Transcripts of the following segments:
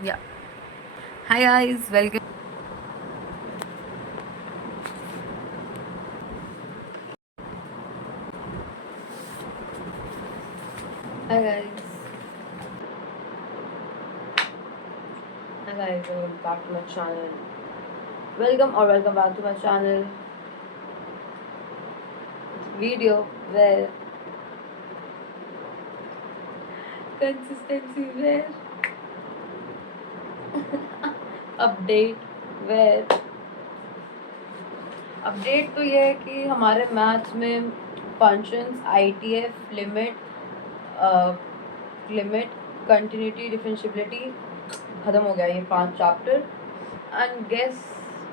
Yeah. Hi guys, welcome. Hi guys. Hi guys, welcome back to my channel. Welcome back to my channel. Video where consistency where update where update तो ये है कि हमारे maths में functions ITF limit continuity differentiability खत्म हो गया ये 5 चैप्टर एंड गेस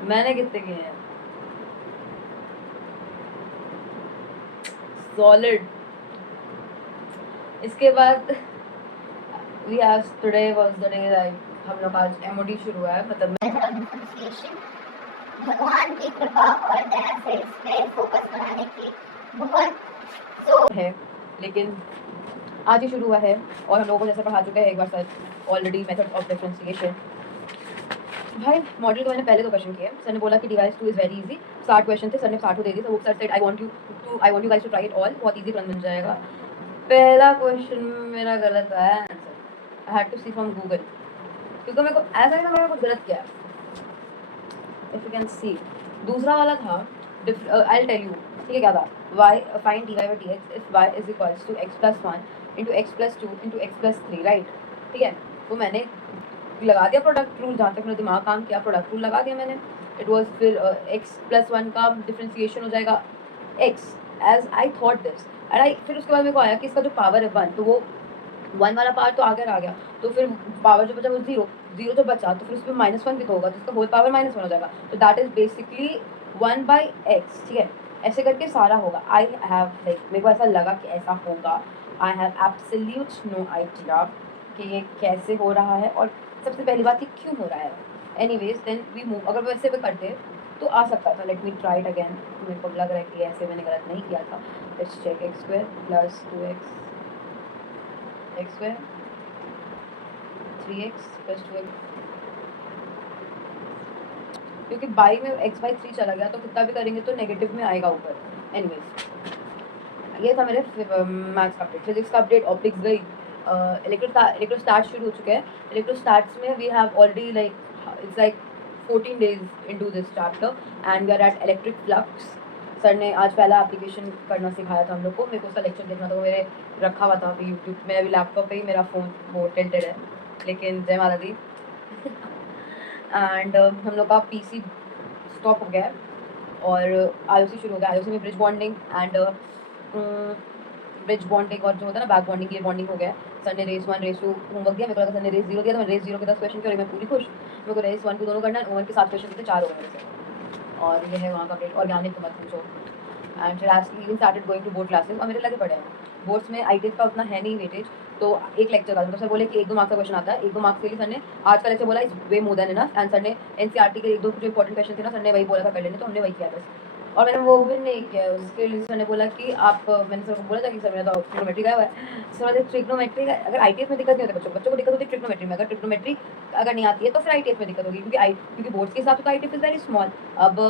मैंने कितने किए हैं सॉलिड इसके बाद we have today was the day like हम लोग आज एमओडी शुरू हुआ है मतलब भगवान की कृपा और दया से इस पे फोकस बनाने की बहुत है लेकिन आज ही शुरू हुआ है और हम लोगों को जैसे पढ़ा चुके हैं एक बार sir already method of differentiation भाई मॉडल को मैंने पहले तो क्वेश्चन किए सर ने बोला कि device 2 is very easy 60 question थे सर ने 60 दे दी तो वो sir said I want you guys to try it all बहुत इजी रन बन जाएगा पहला क्वेश्चन मेरा गलत आया answer I had to see from Google क्योंकि मेरे को ऐसा नहीं था मैंने कुछ गलत किया इफ यू कैन सी दूसरा वाला था आई विल टेल यू ठीक है क्या था y find dy by dx if y is equals to x plus 1 into x plus 2 into x plus 3 right ठीक है तो मैंने लगा दिया प्रोडक्ट रूल जहाँ तक मेरा दिमाग काम किया प्रोडक्ट रूल लगा दिया मैंने इट वॉज फिर x प्लस 1 का डिफ्रेंसिएशन हो जाएगा x as I thought this and I फिर उसके बाद मेरे को आया कि इसका जो पावर है 1 तो वो 1 वाला पावर तो आगे आ गया तो फिर पावर जो बचा वो 0 जो बचा तो फिर उसमें -1 भी तो होगा तो इसका होल पावर -1 हो जाएगा तो दैट इज बेसिकली 1/x ठीक है ऐसे करके सारा होगा आई हैव लाइक मेरे को ऐसा लगा कि ऐसा होगा I have absolute no idea कि ये कैसे हो रहा है और सबसे पहली बात ये क्यों हो रहा है एनीवेज देन वी मूव अगर वैसे भी करते तो आ सकता था let me try it again मेरे को लग रहा है कि ऐसे मैंने गलत नहीं किया था let's check x square plus 2x x square 3x plus 2x क्योंकि बाई में x/3 चला गया तो कितना भी करेंगे तो नेगेटिव में आएगा ऊपर एनीवेज ये था मेरे मैथ्स का अपडेट फिजिक्स का अपडेट ऑप्टिक्स गई इलेक्ट्रोस्टैट शुरू हो चुके हैं इलेक्ट्रोस्टैट्स में we have already like it's like 14 days into this chapter and we are at electric flux sir ने आज पहला एप्लीकेशन करना सिखाया था हम लोग को मेरे को उसका लेक्चर देखना था वो मेरे रखा हुआ था अभी यूट्यूब मेरा अभी लैपटॉप पे ही मेरा फ़ोन वो टिल्टेड है लेकिन जय माता दी एंड हम लोग का पीसी स्टॉप हो गया है और आईओसी शुरू हो गया आईओसी में bridge bonding and bridge bonding और जो होता है ना बैक बॉन्डिंग ये बॉन्डिंग हो गया सर ने रेस 1 रेस 2 होमवर्क दिया मेरे को लगा सर ने रेस 0 दिया तो मैं रेस 0 के 10 क्वेश्चन किए और मैं पूरी खुश मेरे को रेस 1 को दोनों करना है ओवन के 7 क्वेश्चन थे 4 हो गए मेरे से और ये है वहाँ का अपडेट ऑर्गेनिक को मत पूछो एंड फिर आज even started going to board classes और मेरे लगे पड़े हैं बोर्ड्स में आई का उतना है नहीं वेटेज तो एक लेक्चर का तो सर बोले कि 1-2 मार्क्स का क्वेश्चन आता है 1-2 मार्क्स के लिए सर ने आज का लेक्चर बोला is way more than enough and sir ने एनसीईआरटी के 1-2 जो इंपॉर्टेंट क्वेश्चन थे ना सर ने वही बोला था कर लेने तो हमने वही किया बस और मैंने वो भी नहीं किया उसके लिए सर ने बोला कि आप मैंने सर को बोला था कि सर मेरा तो ट्रिग्नोमेट्री गया हुआ है सर बोले ट्रिग्नोमेट्री का अगर आईटीएफ में दिक्कत नहीं होती बच्चों को दिक्कत होती है ट्रिग्नोमेट्री में अगर ट्रिग्नोमेट्री अगर नहीं आती है तो फिर आईटीएफ में दिक्कत होगी क्योंकि बोर्ड्स के हिसाब से तो आईटीएफ इज वेरी स्मॉल अब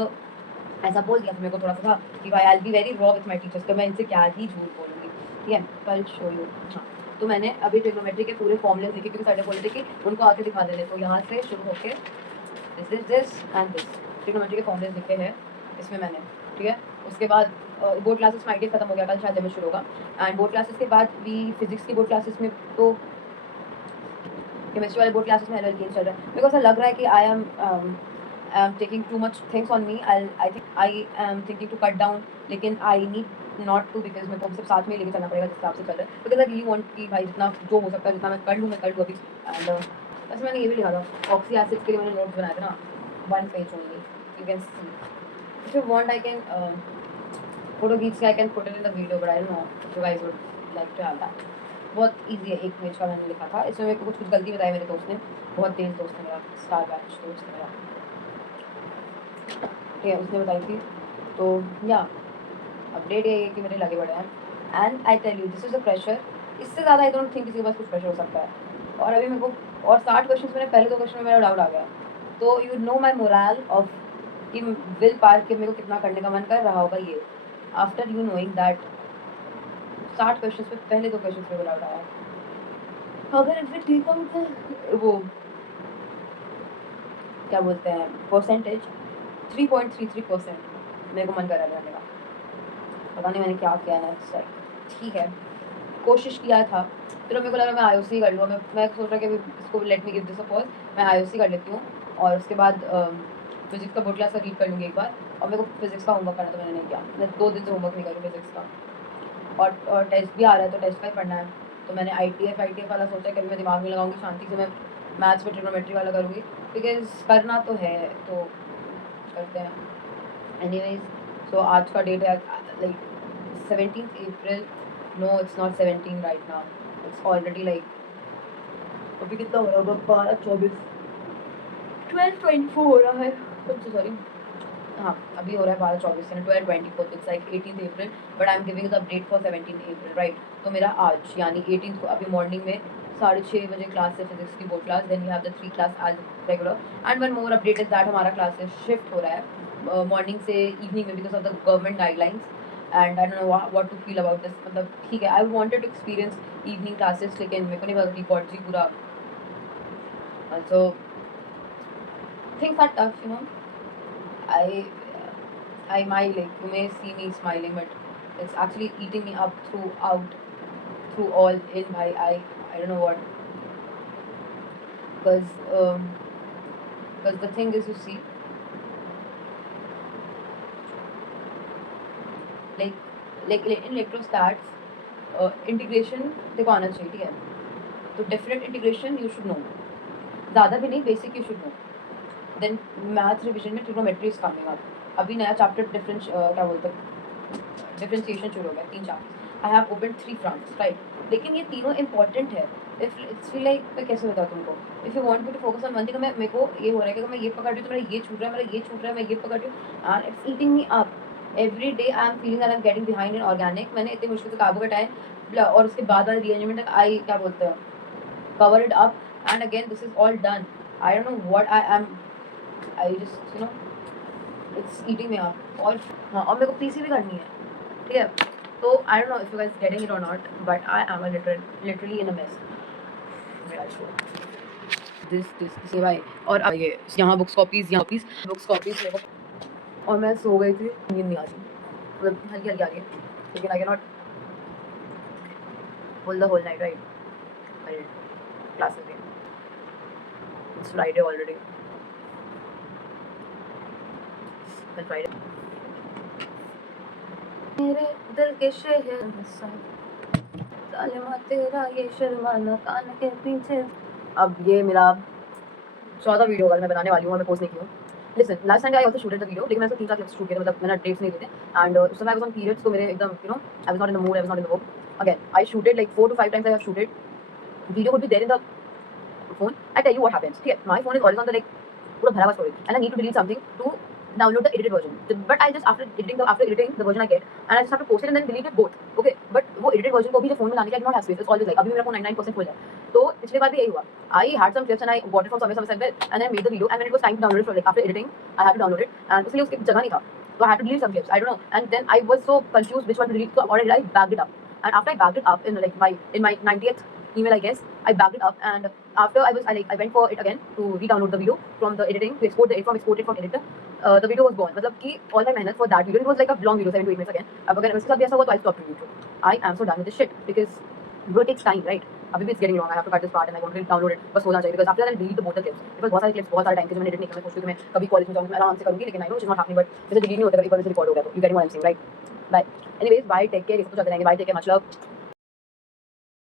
ऐसा बोल दिया मेरे को थोड़ा सा था कि भाई I be very raw with my teachers तो मैं इनसे क्या ही झूठ बोलूँगी ठीक है कल शो यू हाँ तो मैंने अभी ट्रिग्नोमेट्री के पूरे फॉर्मूले लिखे क्योंकि सर ने बोले थे कि उनको आके दिखा देने तो यहाँ से शुरू होके दिस एंड दिस ट्रिग्नोमेट्री के फॉर्मूले लिखे हैं इसमें मैंने ठीक है उसके बाद बोर्ड क्लासेस में आईटीएफ खत्म हो गया कल शायद डेमो शुरू होगा एंड बोर्ड क्लासेस के बाद भी फिजिक्स की बोर्ड क्लासेस में तो केमिस्ट्री वाले बोर्ड क्लासेस में एनुअल गेम चल रहा है मेरे को ऐसा लग रहा है कि I am taking too much things on me I think I am thinking to cut down लेकिन I need not to because मेरे को सब साथ में ही लेके चलना पड़ेगा जिस हिसाब से चल रहा है because I really want कि भाई जितना जो हो सकता है जितना मैं कर लूँ अभी एंड बस मैंने ये भी लिखा था ऑक्सी एसिड्स के लिए मैंने नोट्स बनाए थे ना 1 page only you can see if you want I can photo खींच के I can put it in the video but I don't know if you guys would like to have that बहुत easy है 1 page का मैंने लिखा था इसमें मेरे को कुछ गलती बताई मेरे दोस्त ने बहुत तेज दोस्त है मेरा स्टार बैच दोस्त है मेरा ठीक है उसने बताई थी तो या अपडेट ये है कि मेरे लगे बड़े हैं and I tell you this is a pressure इससे ज़्यादा आई डोंट थिंक किसी के पास कुछ प्रेशर हो सकता है और अभी मेरे को और 60 क्वेश्चन में पहले 2 क्वेश्चन में मेरा डाउट आ गया। तो you know my moral of कि विल पावर के मेरे को कितना करने का मन कर रहा होगा ये, after you knowing that 60 question में पहले 2 क्वेश्चन में डाउट आया। अगर इसे ठीक आउट वो क्या बोलते हैं परसेंटेज 3.33% मेरे को मन कर रहा है करने का। पता नहीं मैंने क्या किया है सर। ठीक है, कोशिश किया था, फिर मेरे को लगा मैं आईओसी कर लूँ। मैं सोच रहा कि इसको let me give this a pause, मैं आईओसी कर लेती हूँ और उसके बाद फिजिक्स का बोर्ड क्लास का रीड कर लूँगी एक बार। और मेरे को फिजिक्स का होमवर्क करना तो मैंने नहीं किया, मैं 2 दिन से होमवर्क नहीं करी फिजिक्स का। और टेस्ट भी आ रहा है तो टेस्ट का ही पढ़ना है। तो मैंने आईटीएफ वाला सोचा कि अभी मैं दिमाग में लगाऊंगी, शांति से मैं मैथ्स में ट्रिग्नोमेट्री वाला करूँगी, बिकॉज करना तो है तो करते हैं। एनीवेज, सो आज का डेट है like 17th April. No, it's not 17 right now. It's already like अभी कितना हो रहा होगा 12:24 12:24 हो रहा है। सॉरी, हाँ अभी हो रहा है 12:24 यानी 12:24, it's like 18th April, but I am giving the update for 17th April right. तो मेरा आज यानी 18th को अभी मॉर्निंग में 6:30 बजे क्लास है फिजिक्स की board class, then we have the 3 class as regular. And one more update is that हमारा क्लासेस शिफ्ट हो रहा है मॉर्निंग से इवनिंग में because of the government guidelines. And I don't know what to feel about this. मतलब ठीक है, I wanted to experience evening classes, लेकिन मेरे को नहीं पता कि गॉड जी पूरा so things are tough you know. I might like you may see me smiling, but it's actually eating me up through all in by I don't know what, because the thing is, you see, like in electrostats integration देखो आना चाहिए, ठीक है। तो definite integration you should know, ज़्यादा भी नहीं, basic you should know. Then math revision में ट्रिग्नोमेट्री इज कमिंग अप, अभी नया चैप्टर क्या बोलते हैं डिफरेंशिएशन शुरू हो गया, 3 chapter. I have open 3 fronts right, लेकिन ये तीनों इंपॉर्टेंट है। इफ इट्स फील लाइक मैं कैसे बताऊँ तुमको, if you want me to focus on one thing, मेरे को ये हो रहा है कि मैं ये पकड़ रही हूँ तो मेरा ये छूट रहा है, मेरा ये छूट रहा है, मैं ये पकड़ रही हूँ and it's eating me up every day. I am feeling that I am getting behind in organic. मैंने इतनी मुश्किल से काबू कटाए और उसके बाद वाले रीअरेंजमेंट तक आई क्या बोलते हैं cover it up, and again this is all done. I don't know what I just you know it's eating me up। और हाँ, और मेरे को पीसी भी करनी है, ठीक है। तो I don't know if you guys getting it or not, but I am a literally in a mess। मेरा show this ये भाई, और अब ये यहाँ बुक्स कॉपीज मेरे को, और मैं सो गई थी, नींद नहीं आ रही, मतलब हल्की आ रही है, लेकिन I cannot pull the whole night right। Classes में इट्स फ्राइडे ऑलरेडी, कल फ्राइडे। मेरे दिल के शहर सालिमा तेरा ये शर्माना कान के पीछे। अब ये मेरा 14 वीडियो होगा मैं बनाने वाली हूँ और मैं पोस्ट नहीं की हूँ। Listen, last time I also shooted the video, लेकिन मैंने 3-4 क्लिप्स शूट किए, मतलब मैंने डेट्स नहीं दिए थे एंड उस समय आई वाज ऑन पीरियड्स, तो मेरे एकदम you know I was not in the mood, I was not in the वो। Again I shooted like 4 to 5 times I have shooted, video would be there in the phone। I tell you what happens, ठीक है, my phone is always on the like पूरा भरा हुआ storage and I need to delete something to download the edited version, but I just after editing the version I get and I just have to post it and then delete it both, okay। but वो edited version को भी जब phone में लाने के I do not have space, it's always like अभी मेरा phone 99% full है। तो पिछली बार भी यही हुआ, I had some clips and I got it from somewhere and I made the video, and when it was time to download it, like after editing I had to download it and उसके लिए उसकी जगह नहीं था, so I had to delete some clips, I don't know, and then I was so confused which one to delete, so what I did, I backed it up, and after I backed it up in like my 90th email I guess, I backed it up, and after I went for it again to re-download the video from the editing, to export it from editor, the video was gone, मतलब कि all my मेहनत for that video, it was like a long video 7 to 8 minutes again। अब अगर उसके साथ भी ऐसा हुआ तो I stopped doing YouTube। I am so done with this shit because bro it takes time right, अभी भी it's getting long, I have to cut this part and I want to download it, बस होना चाहिए because after that I'll delete the both the clips, it was बहुत सारे clips बहुत सारा time के जो मैंने edit नहीं किया, मैं सोचती हूँ कि मैं कभी कॉलेज में जाऊँगी मैं आराम से करूँगी, लेकिन I know which is not happening, but जैसे delete नहीं होता, एक बार से रिकॉर्ड हो गया तो you getting what I'm saying right। Bye, anyways bye, take care, ये सब तो चलते रहेंगे, bye, take care, much love।